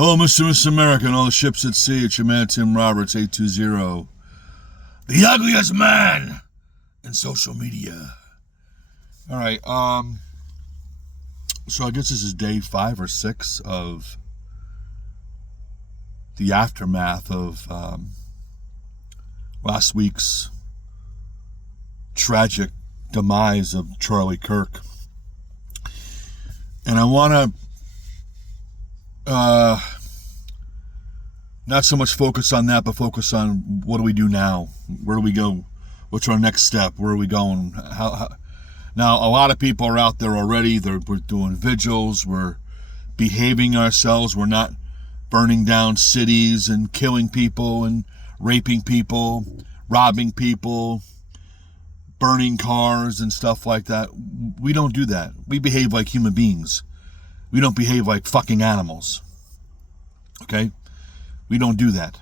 Hello, Mr. America and all the ships at sea. It's your man, Tim Roberts, 820. The ugliest man in social media. All right, so I guess this is day 5 or 6 of the aftermath of last week's tragic demise of Charlie Kirk. And I want to not so much focus on that, but focus on what do we do now? Where do we go? What's our next step? Where are we going? How? Now, a lot of people are out there already. We're doing vigils. We're behaving ourselves. We're not burning down cities and killing people and raping people, robbing people, burning cars and stuff like that. We don't do that. We behave like human beings. We don't behave like fucking animals. Okay? We don't do that.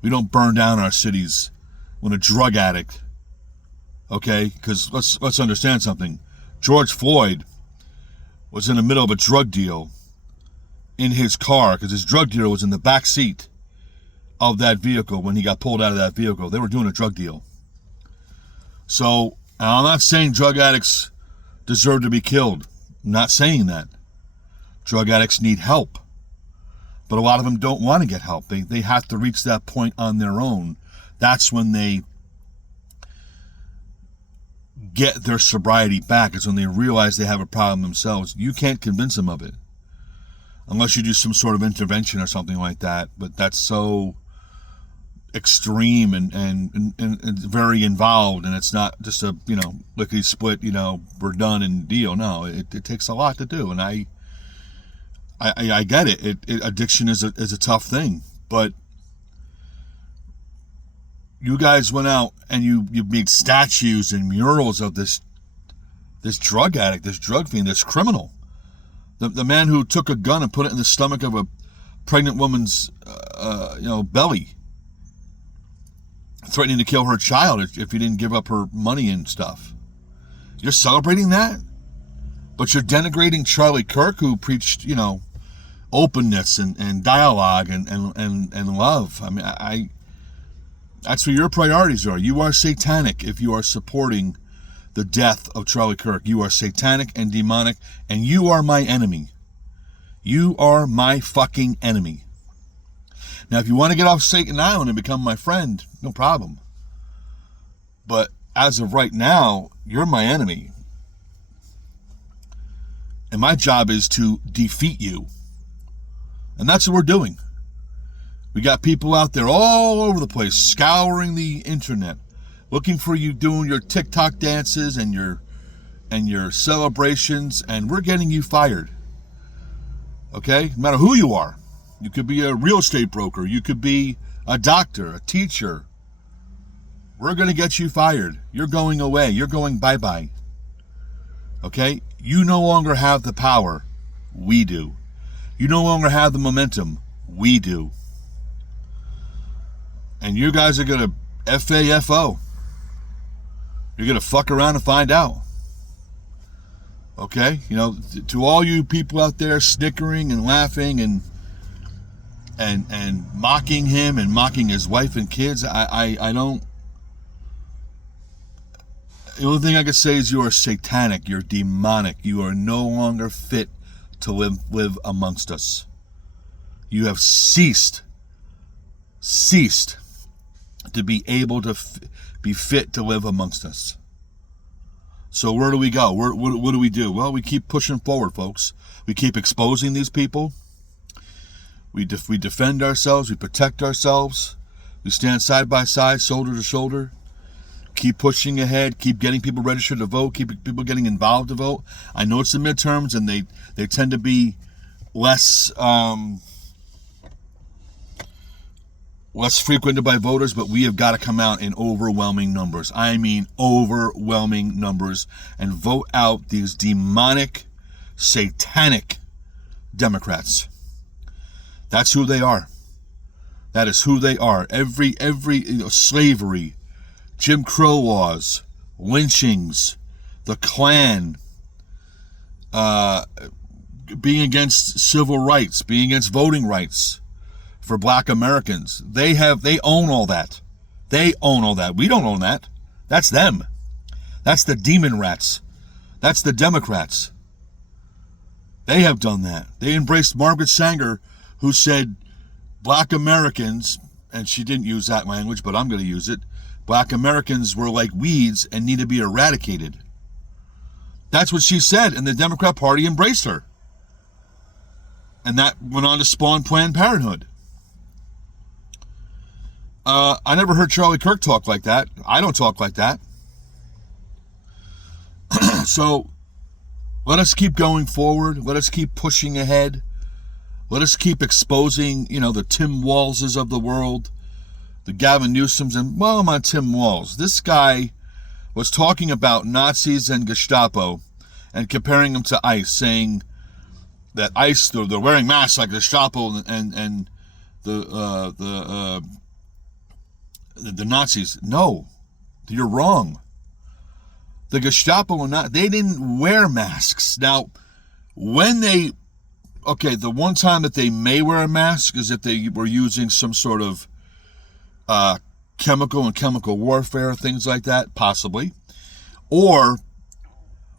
We don't burn down our cities when a drug addict, okay? Because let's understand something. George Floyd was in the middle of a drug deal in his car because his drug dealer was in the back seat of that vehicle when he got pulled out of that vehicle. They were doing a drug deal. So, I'm not saying drug addicts deserve to be killed. I'm not saying that. Drug addicts need help. But a lot of them don't want to get help. They have to reach that point on their own. That's when they get their sobriety back. It's when they realize they have a problem themselves. You can't convince them of it. Unless you do some sort of intervention or something like that. But that's so extreme and very involved. And it's not just a, lickety split, we're done and deal. No, it takes a lot to do. And I get it. Addiction is a tough thing, but you guys went out and you made statues and murals of this drug addict, this drug fiend, this criminal, the man who took a gun and put it in the stomach of a pregnant woman's belly, threatening to kill her child if he didn't give up her money and stuff. You're celebrating that, but you're denigrating Charlie Kirk, who preached openness and dialogue and love. I mean, that's where your priorities are. You are satanic if you are supporting the death of Charlie Kirk. You are satanic and demonic, and you are my enemy. You are my fucking enemy. Now, if you want to get off Satan Island and become my friend, no problem. But as of right now, you're my enemy. And my job is to defeat you. And that's what we're doing. We got people out there all over the place, scouring the internet, looking for you doing your TikTok dances and your celebrations, and we're getting you fired. Okay? No matter who you are. You could be a real estate broker. You could be a doctor, a teacher. We're going to get you fired. You're going away. You're going bye-bye. Okay? You no longer have the power. We do. You no longer have the momentum. We do. And you guys are going to FAFO. You're going to fuck around and find out. Okay? To all you people out there snickering and laughing and mocking him and mocking his wife and kids, I don't... The only thing I can say is you are satanic. You're demonic. You are no longer fit to live amongst us. You have ceased to be able to be fit to live amongst us. So where do we go? What do we do? Well, we keep pushing forward, folks. We keep exposing these people. We defend ourselves. We protect ourselves. We stand side by side, shoulder to shoulder. Keep pushing ahead, keep getting people registered to vote, keep people getting involved to vote. I know it's the midterms and they tend to be less frequented by voters, but we have got to come out in overwhelming numbers. I mean overwhelming numbers, and vote out these demonic, satanic Democrats. That's who they are. That is who they are. Every slavery, Jim Crow laws, lynchings, the Klan, being against civil rights, being against voting rights for black Americans. They own all that. They own all that. We don't own that. That's them. That's the demon rats. That's the Democrats. They have done that. They embraced Margaret Sanger, who said black Americans, and she didn't use that language, but I'm going to use it, black Americans were like weeds and need to be eradicated. That's what she said, and the Democrat Party embraced her. And that went on to spawn Planned Parenthood. I never heard Charlie Kirk talk like that. I don't talk like that. So let us keep going forward. Let us keep pushing ahead. Let us keep exposing, the Tim Wallses of the world, the Gavin Newsoms. And while I'm on Tim Walls, this guy was talking about Nazis and Gestapo and comparing them to ICE, saying that ICE, they're wearing masks like Gestapo and the Nazis. No, you're wrong. The Gestapo they didn't wear masks. Now, the one time that they may wear a mask is if they were using some sort of chemical warfare, things like that, possibly. Or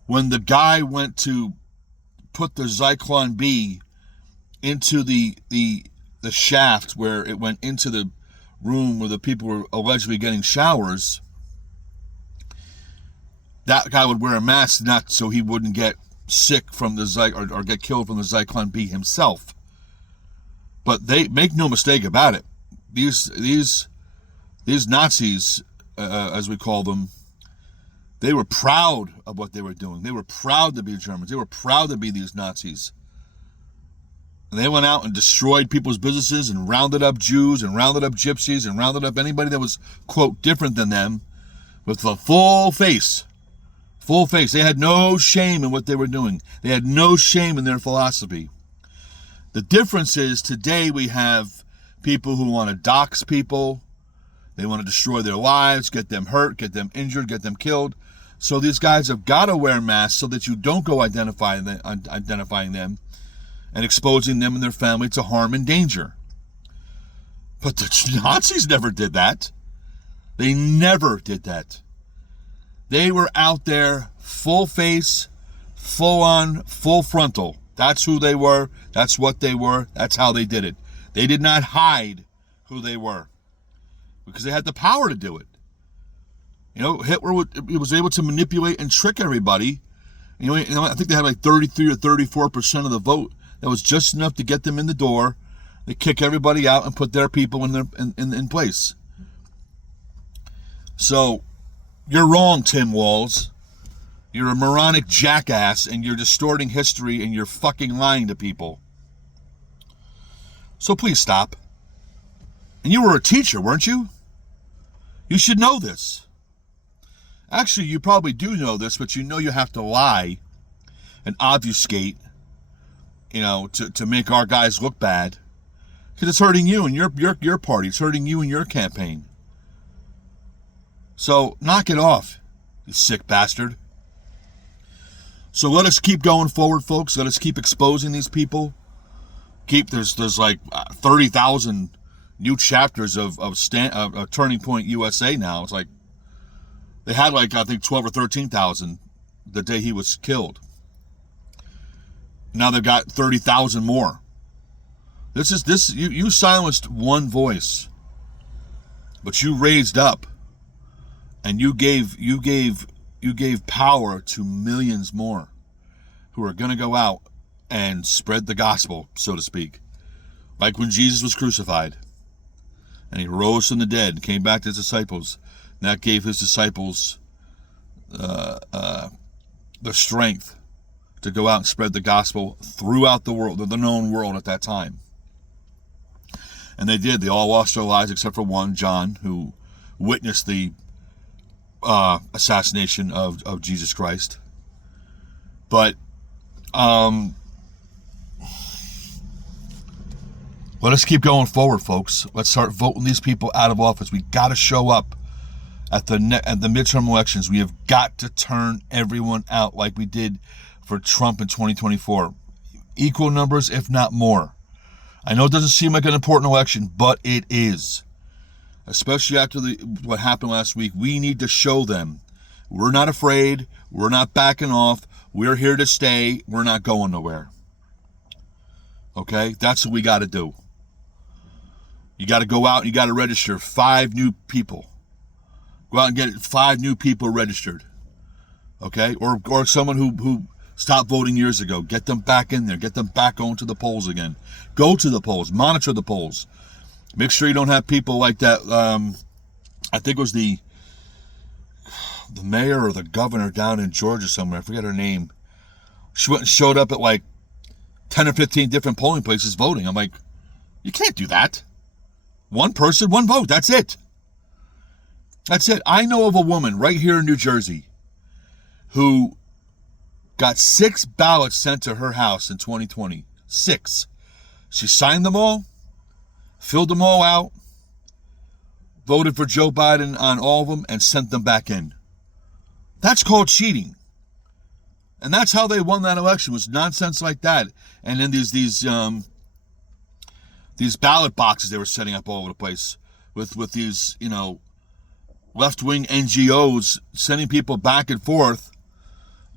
when the guy went to put the Zyklon B into the shaft where it went into the room where the people were allegedly getting showers, that guy would wear a mask, not so he wouldn't get sick from the or get killed from the Zyklon B himself. But they make no mistake about it. These Nazis, as we call them, they were proud of what they were doing. They were proud to be Germans. They were proud to be these Nazis. And they went out and destroyed people's businesses and rounded up Jews and rounded up gypsies and rounded up anybody that was, quote, different than them with a full face. Full face. They had no shame in what they were doing. They had no shame in their philosophy. The difference is today we have people who want to dox people. They want to destroy their lives, get them hurt, get them injured, get them killed. So these guys have got to wear masks so that you don't go identifying them and exposing them and their family to harm and danger. But the Nazis never did that. They never did that. They were out there full face, full on, full frontal. That's who they were. That's what they were. That's how they did it. They did not hide who they were because they had the power to do it. Hitler was able to manipulate and trick everybody. I think they had like 33 or 34% of the vote. That was just enough to get them in the door. They kick everybody out and put their people in place. So you're wrong, Tim Walls. You're a moronic jackass, and you're distorting history, and you're fucking lying to people. So please stop. And you were a teacher, weren't you? You should know this. Actually, you probably do know this, but you have to lie and obfuscate, to make our guys look bad. Because it's hurting you and your party. It's hurting you and your campaign. So knock it off, you sick bastard. So let us keep going forward, folks. Let us keep exposing these people. There's like 30,000 new chapters of Turning Point USA now. It's like they had I think 12 or 13,000 the day he was killed. Now they've got 30,000 more. You silenced one voice, but you raised up. And you gave power to millions more who are going to go out and spread the gospel, so to speak. Like when Jesus was crucified and he rose from the dead and came back to his disciples. And that gave his disciples the strength to go out and spread the gospel throughout the world, the known world at that time. And they did. They all lost their lives except for one, John, who witnessed the assassination of Jesus Christ. But let us keep going forward, folks. Let's start voting these people out of office. We got to show up at the midterm elections. We have got to turn everyone out like we did for Trump in 2024. equal numbers, if not more. I know it doesn't seem like an important election, but it is. Especially after what happened last week, we need to show them we're not afraid, we're not backing off, we're here to stay, we're not going nowhere. Okay? That's what we got to do. You got to go out and you got to register 5 new people. Go out and get 5 new people registered. Okay? Or someone who stopped voting years ago. Get them back in there. Get them back going to the polls again. Go to the polls. Monitor the polls. Make sure you don't have people like that. I think it was the mayor or the governor down in Georgia somewhere. I forget her name. She went and showed up at like 10 or 15 different polling places voting. I'm like, you can't do that. One person, one vote. That's it. That's it. I know of a woman right here in New Jersey who got 6 ballots sent to her house in 2020. 6. She signed them all, filled them all out, voted for Joe Biden on all of them, and sent them back in. That's called cheating. And that's how they won that election, was nonsense like that. And then these ballot boxes they were setting up all over the place with these, left-wing NGOs sending people back and forth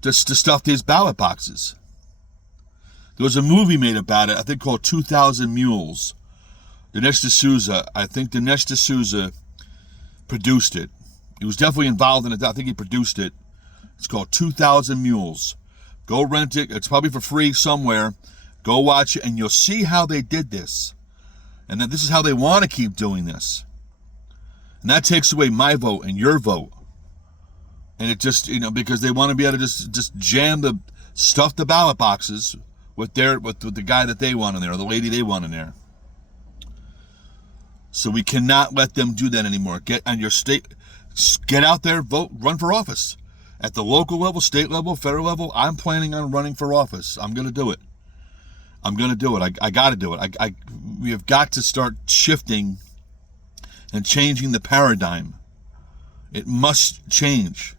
just to stuff these ballot boxes. There was a movie made about it, I think called 2,000 Mules. Dinesh D'Souza, I think Dinesh D'Souza produced it. He was definitely involved in it. I think he produced it. It's called 2,000 Mules. Go rent it. It's probably for free somewhere. Go watch it, and you'll see how they did this. And then this is how they want to keep doing this. And that takes away my vote and your vote. And it just, because they want to be able to just stuff the ballot boxes with the guy that they want in there, or the lady they want in there. So we cannot let them do that anymore. Get on your state, get out there, vote, run for office. At the local level, state level, federal level, I'm planning on running for office. I'm going to do it. I got to do it. We have got to start shifting and changing the paradigm. It must change.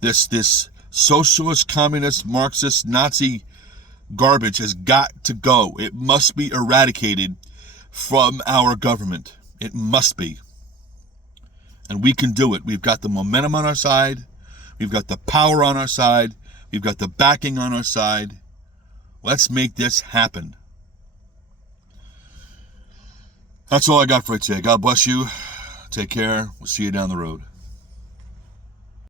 This socialist, communist, Marxist, Nazi garbage has got to go. It must be eradicated from our government. It must be. And we can do it. We've got the momentum on our side. We've got the power on our side. We've got the backing on our side. Let's make this happen. That's all I got for you today. God bless you. Take care. We'll see you down the road.